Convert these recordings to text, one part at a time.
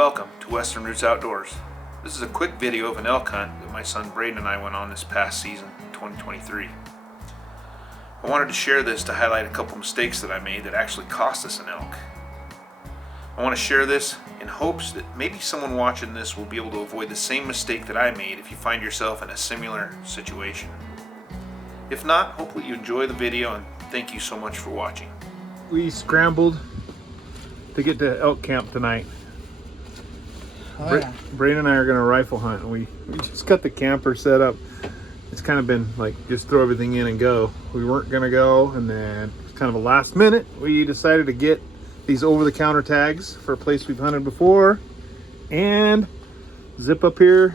Welcome to Western Roots Outdoors. This is a quick video of an elk hunt that my son Braden and I went on this past season, 2023. I wanted to share this to highlight a couple mistakes that I made that actually cost us an elk. I want to share this in hopes that maybe someone watching this will be able to avoid the same mistake that I made if you find yourself in a similar situation. If not, hopefully you enjoy the video, and thank you so much for watching. We scrambled to get to elk camp tonight. Braden and I are gonna rifle hunt, and we just got the camper set up. It's kind of been like just throw everything in and go. We weren't gonna go, and then it was kind of a last minute. We decided to get these over-the-counter tags for a place we've hunted before, and zip up here.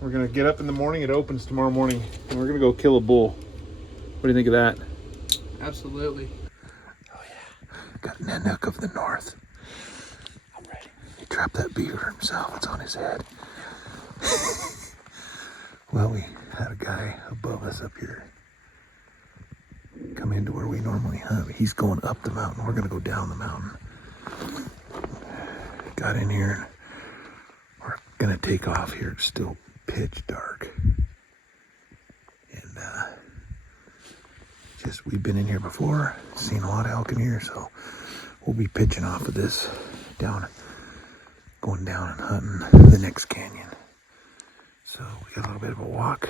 We're gonna get up in the morning. It opens tomorrow morning, and we're gonna go kill a bull. What do you think of that? Absolutely. Oh yeah, got an Nanook of the north. I'm ready. He trapped that beaver himself. It's on his head. Well, we had a guy above us up here come into where we normally hunt. He's going up the mountain. We're gonna go down the mountain. Got in here. We're gonna take off here. It's still pitch dark. And just we've been in here before, seen a lot of elk in here, so we'll be pitching off of this down, going down and hunting the next canyon. So we got a little bit of a walk.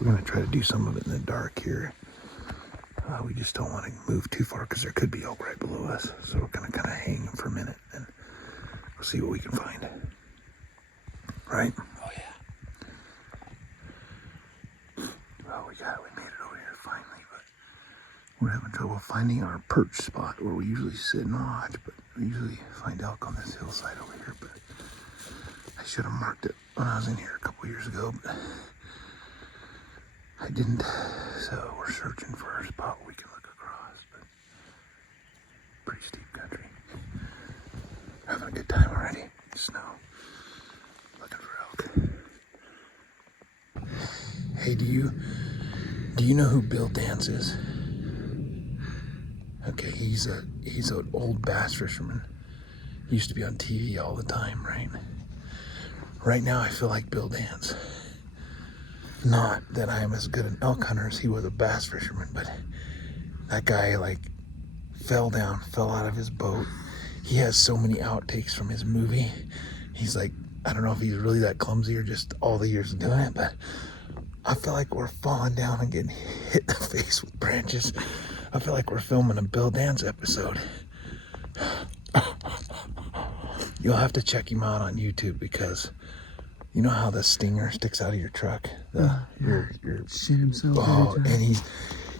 We're gonna try to do some of it in the dark here. We just don't want to move too far because there could be elk right below us. So we're gonna kind of hang for a minute and we'll see what we can find. Right? Oh yeah. Well, we made it over here finally, but we're having trouble finding our perch spot where we usually sit and watch, but we usually find elk on this hillside over here. But I should have marked it when I was in here a couple years ago, but I didn't. So we're searching for a spot where we can look across, but pretty steep country. Having a good time already. Snow. Looking for elk. Hey, do you know who Bill Dance is? Okay, he's an old bass fisherman. He used to be on TV all the time, right? Right now I feel like Bill Dance. Not that I am as good an elk hunter as he was a bass fisherman, but that guy like fell out of his boat. He has so many outtakes from his movie. He's like, I don't know if he's really that clumsy or just all the years of doing it, but I feel like we're falling down and getting hit in the face with branches. I feel like we're filming a Bill Dance episode. You'll have to check him out on YouTube because you know how the stinger sticks out of your truck? Your shit himself. Oh, and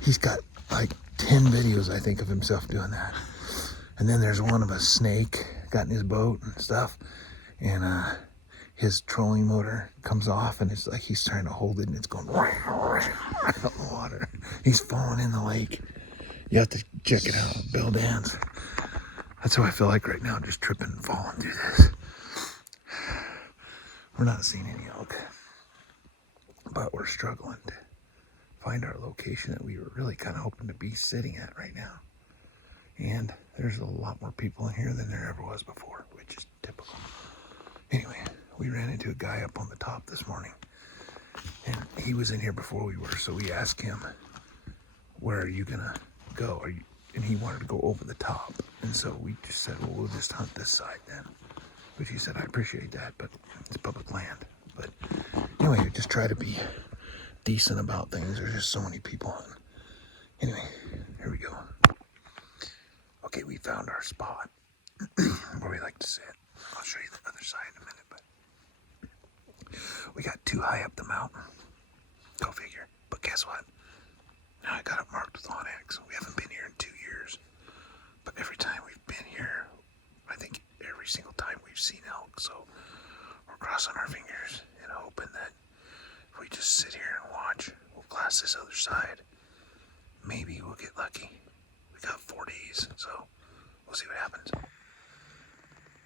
he's got like 10 videos, I think, of himself doing that. And then there's one of a snake got in his boat and stuff, and his trolling motor comes off, and it's like he's trying to hold it, and it's going out in the water. He's falling in the lake. You have to check it out, Bill Dance. That's how I feel like right now, just tripping and falling through this. We're not seeing any elk, but we're struggling to find our location that we were really kind of hoping to be sitting at right now. And there's a lot more people in here than there ever was before, which is typical. Anyway, we ran into a guy up on the top this morning, and he was in here before we were, so we asked him, where are you gonna go? And he wanted to go over the top. And so we just said, well, we'll just hunt this side then. Which he said, I appreciate that, but it's public land. But anyway, just try to be decent about things. There's just so many people hunting. Anyway, here we go. Okay, we found our spot where we like to sit. I'll show you the other side in a minute, but we got too high up the mountain. Go figure. But guess what? Now I got it marked with Onyx. We haven't been here in 2 years. But every time we've been here, I think every single time we've seen elk. So we're crossing our fingers and hoping that if we just sit here and watch, we'll glass this other side. Maybe we'll get lucky. We got 4 days, so we'll see what happens.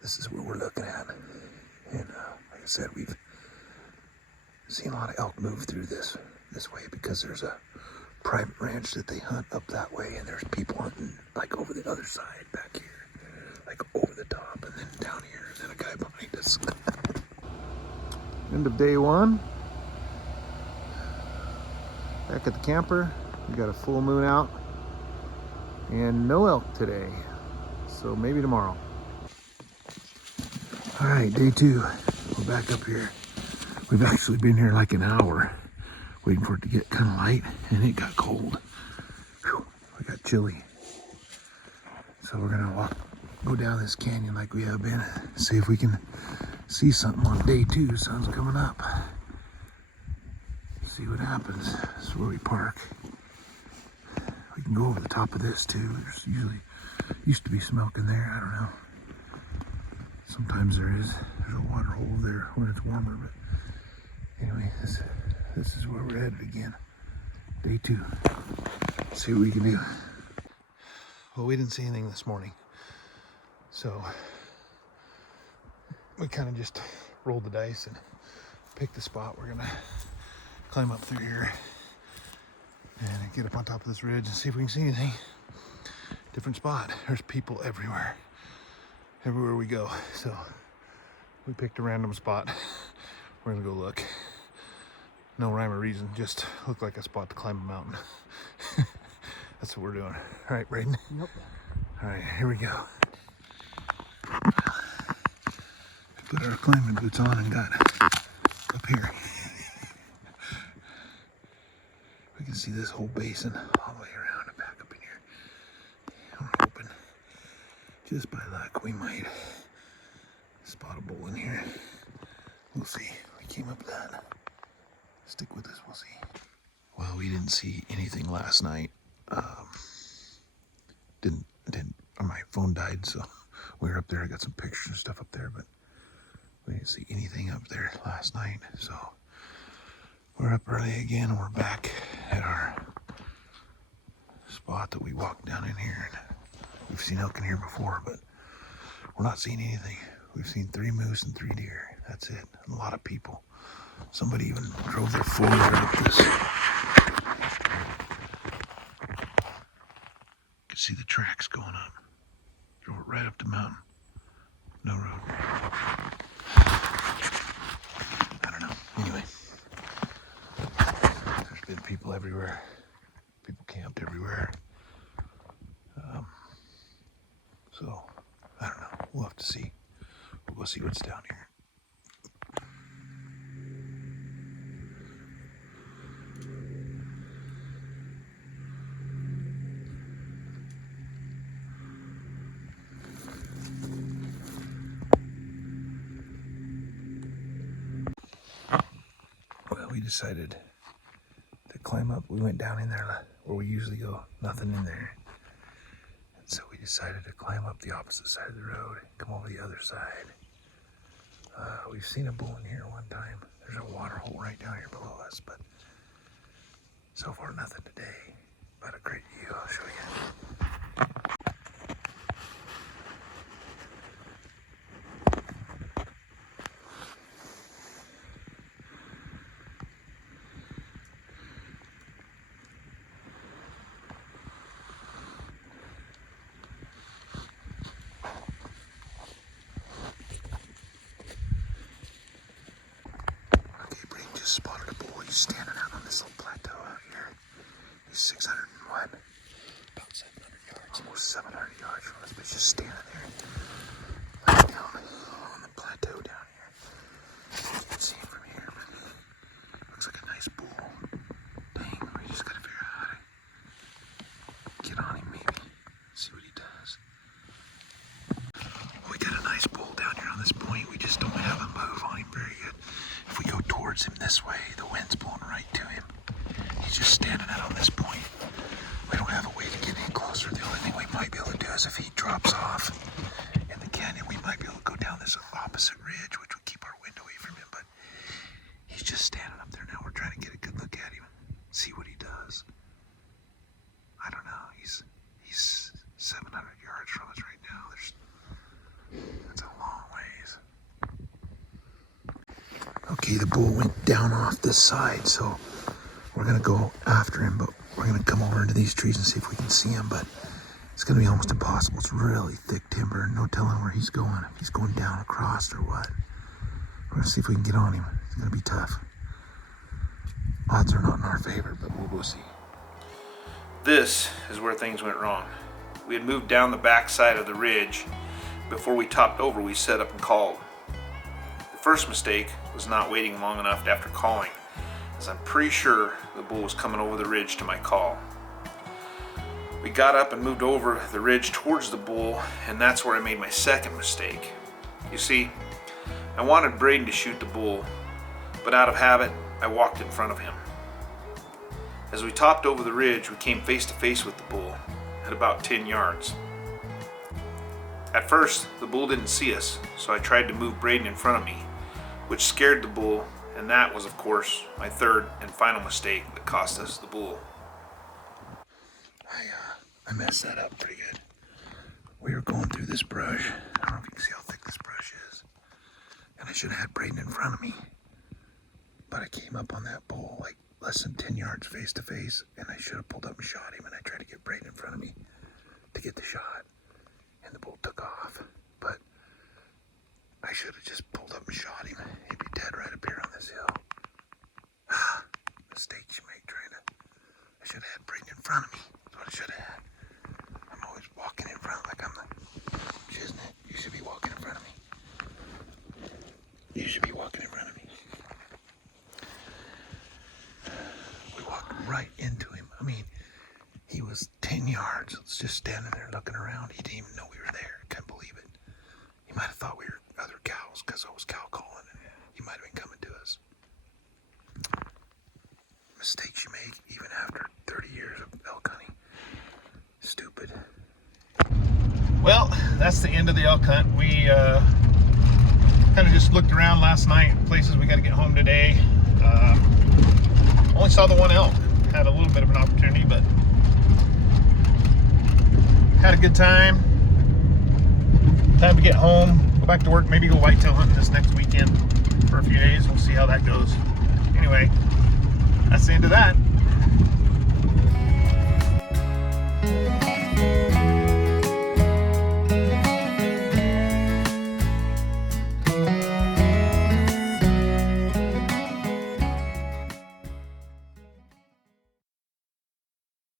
This is what we're looking at. And like I said, we've seen a lot of elk move through this way because there's a private ranch that they hunt up that way, and there's people hunting like over the other side back here, like over the top, and then down here, and then End of day one. Back at the camper. We got a full moon out and no elk today. So maybe tomorrow. All right, day two. We're back up here. We've actually been here like an hour waiting for it to get kind of light, and it got cold. Whew, we got chilly. So we're gonna go down this canyon like we have been, see if we can see something on day two. Sun's coming up. See what happens. This is where we park. We can go over the top of this too. There's used to be smoke in there. I don't know. Sometimes there is. There's a water hole there when it's warmer, but anyway, this is where we're headed again. Day two. See what we can do. Well, we didn't see anything this morning, so we kind of just rolled the dice and picked the spot. We're gonna climb up through here and get up on top of this ridge and see if we can see anything. Different spot. There's people everywhere we go. So we picked a random spot. We're gonna go look. No rhyme or reason, just looked like a spot to climb a mountain. That's what we're doing. All right, Braden? Yep. All right, here we go. We put our climbing boots on and got up here. We can see this whole basin all the way around and back up in here. We're hoping, just by luck, we might spot a bull in here. We'll see. We came up that. Stick with us, we'll see. Well, we didn't see anything last night. My phone died, so we were up there. I got some pictures and stuff up there, but we didn't see anything up there last night. So we're up early again, and we're back at our spot that we walked down in here. And we've seen elk in here before, but we're not seeing anything. We've seen 3 moose and 3 deer. That's it. And a lot of people. Somebody even drove their 4-wheeler up this. You can see the tracks going up. Drove it right up the mountain. No road. I don't know. Anyway. There's been people everywhere. People camped everywhere. So, I don't know. We'll have to see. We'll go see what's down here. Well, we decided to climb up. We went down in there where we usually go. Nothing in there. And so we decided to climb up the opposite side of the road and come over the other side. We've seen a bull in here one time. There's a water hole right down here below us, but so far nothing today. But a great view, I'll show you. Spotted a bull. He's standing out on this little plateau out here. He's 601, about 700 yards, almost 700 yards from us, but he's just standing there, laying down on the plateau down here. You can see him from here, but looks like a nice bull. Dang, we just gotta figure out how to get on him, maybe, see what he does. Well, we got a nice bull down here on this point. We just don't have a move on him very good. If we go towards him this way, the wind's blowing right to him. He's just standing out on this point. We don't have a way to get in closer. The only thing we might be able to do is if he drops off in the canyon, we might be able to go down this opposite ridge, which would keep our wind away from him. But he's just standing up there now. We're trying to get a good look at him, see what he does. I don't know. He's 700 yards from us right now. That's a long ways. Okay, the bull went down off this side, so we're gonna go after him, but we're gonna come over into these trees and see if we can see him, but it's gonna be almost impossible. It's really thick timber, no telling where he's going, if he's going down across or what. We're gonna see if we can get on him. gonna be tough. Odds are not in our favor, but we'll go see. This is where things went wrong. We had moved down the back side of the ridge. Before we topped over, we set up and called. The first mistake was not waiting long enough after calling, as I'm pretty sure the bull was coming over the ridge to my call. We got up and moved over the ridge towards the bull, and that's where I made my second mistake. You see, I wanted Braden to shoot the bull, but out of habit, I walked in front of him. As we topped over the ridge, we came face to face with the bull at about 10 yards. At first, the bull didn't see us, so I tried to move Braden in front of me, which scared the bull, and that was, of course, my third and final mistake that cost us the bull. I messed that up pretty good. We were going through this brush. I don't know if you can see how thick this brush is. And I should have had Braden in front of me. But I came up on that bull like less than 10 yards face to face, and I should have pulled up and shot him, and I tried to get Braden in front of me to get the shot. And the bull took off. But I should have just pulled up and shot him. He'd be dead right up here on this hill. Mistake you make trying to... I should have had Braden in front of me. That's what I should have had. I'm always walking in front like I'm the... Isn't it? You should be walking in front of me. You should be walking in front of me. We walked right into him. I mean, he was 10 yards. Just standing there looking around. He didn't even know we were there. I couldn't believe it. He might have thought we were other cows because I was cow calling, and he might have been coming to us. Mistakes you make even after 30 years of elk hunting. Stupid. Well, that's the end of the elk hunt. We kind of just looked around last night, places we got to get home today. Only saw the one elk. Had a little bit of an opportunity, but had a good time. Time to get home, go back to work, maybe go whitetail hunting this next weekend for a few days. We'll see how that goes. Anyway, that's the end of that.